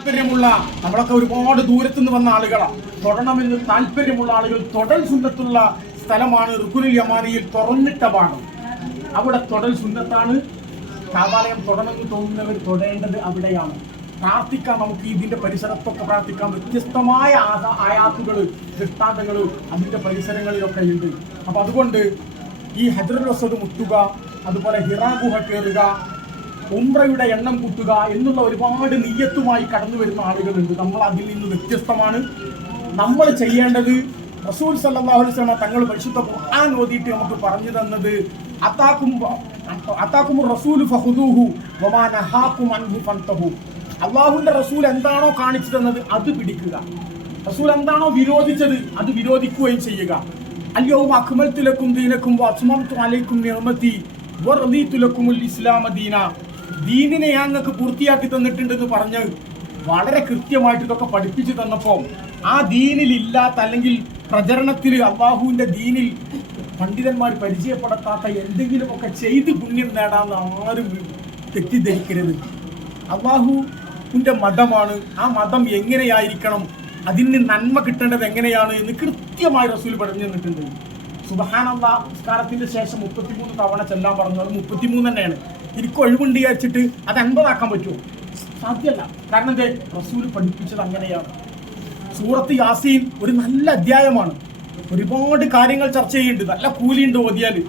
താല്പര്യമുള്ള നമ്മളൊക്കെ ഒരുപാട് ദൂരത്തു നിന്ന് വന്ന ആളുകളാണ്. തൊടണമെന്ന് താല്പര്യമുള്ള ആളുകൾ തൊടൽ സുന്ദത്തുള്ള സ്ഥലമാണ് റുക്കുനിൽ യമാനിയിൽ തുറന്നിട്ട പാഠം അവിടെ തൊടൽ സുന്നത്താണ് കാവാലയം തൊടണമെന്ന് തോന്നുന്നവർ തൊടേണ്ടത് അവിടെയാണ്. പ്രാർത്ഥിക്കാം നമുക്ക് ഇതിന്റെ പരിസരത്തൊക്കെ പ്രാർത്ഥിക്കാം. വ്യത്യസ്തമായ ആയാത്തുകൾ ദൃഷ്ടാന്തങ്ങൾ അതിന്റെ പരിസരങ്ങളിലൊക്കെ ഉണ്ട്. അപ്പൊ അതുകൊണ്ട് ഈ ഹജറുൽ വസദ് മുട്ടുക അതുപോലെ ഹിറാ ഗുഹ കയറുക ഉംറയുടെ എണ്ണം കൂട്ടുക എന്നുള്ള ഒരുപാട് നീയത്തുമായി കടന്നു വരുന്ന ആളുകളുണ്ട്. നമ്മൾ അതിൽ നിന്ന് വ്യത്യസ്തമാണ്. നമ്മൾ ചെയ്യേണ്ടത് റസൂൽ സല്ലല്ലാഹു അലൈഹി വസല്ലം തങ്ങൾ പരിശുദ്ധ ഖുർആൻ ഓതിയിട്ട് നമുക്ക് പറഞ്ഞു തന്നത് അത്താക്കും അത്താക്കും റസൂൽ റസൂൽ എന്താണോ കാണിച്ചു തന്നത് അത് പിടിക്കുക. റസൂൽ എന്താണോ വിരോധിച്ചത് അത് വിരോധിക്കുകയും ചെയ്യുക. അല്ലയോവും അക്മൽ തിലക്കും ദീനക്കും അസ്മം അലൈക്കും നിർമ്മത്തി വറദീതുലക്കുമുൽ ഇസ്ലാമ ദീന. ദീനിനെ ഞാൻ നിങ്ങൾക്ക് പൂർത്തിയാക്കി തന്നിട്ടുണ്ടെന്ന് പറഞ്ഞ് വളരെ കൃത്യമായിട്ട് ഇതൊക്കെ പഠിപ്പിച്ചു തന്നപ്പോൾ ആ ദീനിൽ ഇല്ലാത്ത അല്ലെങ്കിൽ പ്രചരണത്തിൽ അള്ളാഹുവിന്റെ ദീനിൽ പണ്ഡിതന്മാർ പരിചയപ്പെടുത്താത്ത എന്തെങ്കിലുമൊക്കെ ചെയ്ത് പുണ്യം നേടാമെന്ന് ആരും തെറ്റിദ്ധരിക്കരുത്. അള്ളാഹുവിന്റെ മതമാണ്. ആ മതം എങ്ങനെയായിരിക്കണം? അതിന് നന്മ കിട്ടേണ്ടത് എങ്ങനെയാണ് എന്ന് കൃത്യമായി റസൂൽ പറഞ്ഞു തന്നിട്ടുണ്ട്. സുബഹാനന്ദ സംസ്കാരത്തിന്റെ ശേഷം മുപ്പത്തിമൂന്ന് തവണ ചെല്ലാൻ പറഞ്ഞു അത് മുപ്പത്തിമൂന്ന് തന്നെയാണ്. എനിക്ക് ഒഴിവുണ്ട് വിചാരിച്ചിട്ട് അത് അൻപതാക്കാൻ പറ്റുമോ? സാധ്യമല്ല. കാരണം എന്തേ? റസൂൽ പഠിപ്പിച്ചത് അങ്ങനെയാണ്. സൂറത്ത് യാസീൻ ഒരു നല്ല അധ്യായമാണ്. ഒരുപാട് കാര്യങ്ങൾ ചർച്ച ചെയ്യുന്നുണ്ട് നല്ല കൂലിയുണ്ട് ഓതിയാൽ.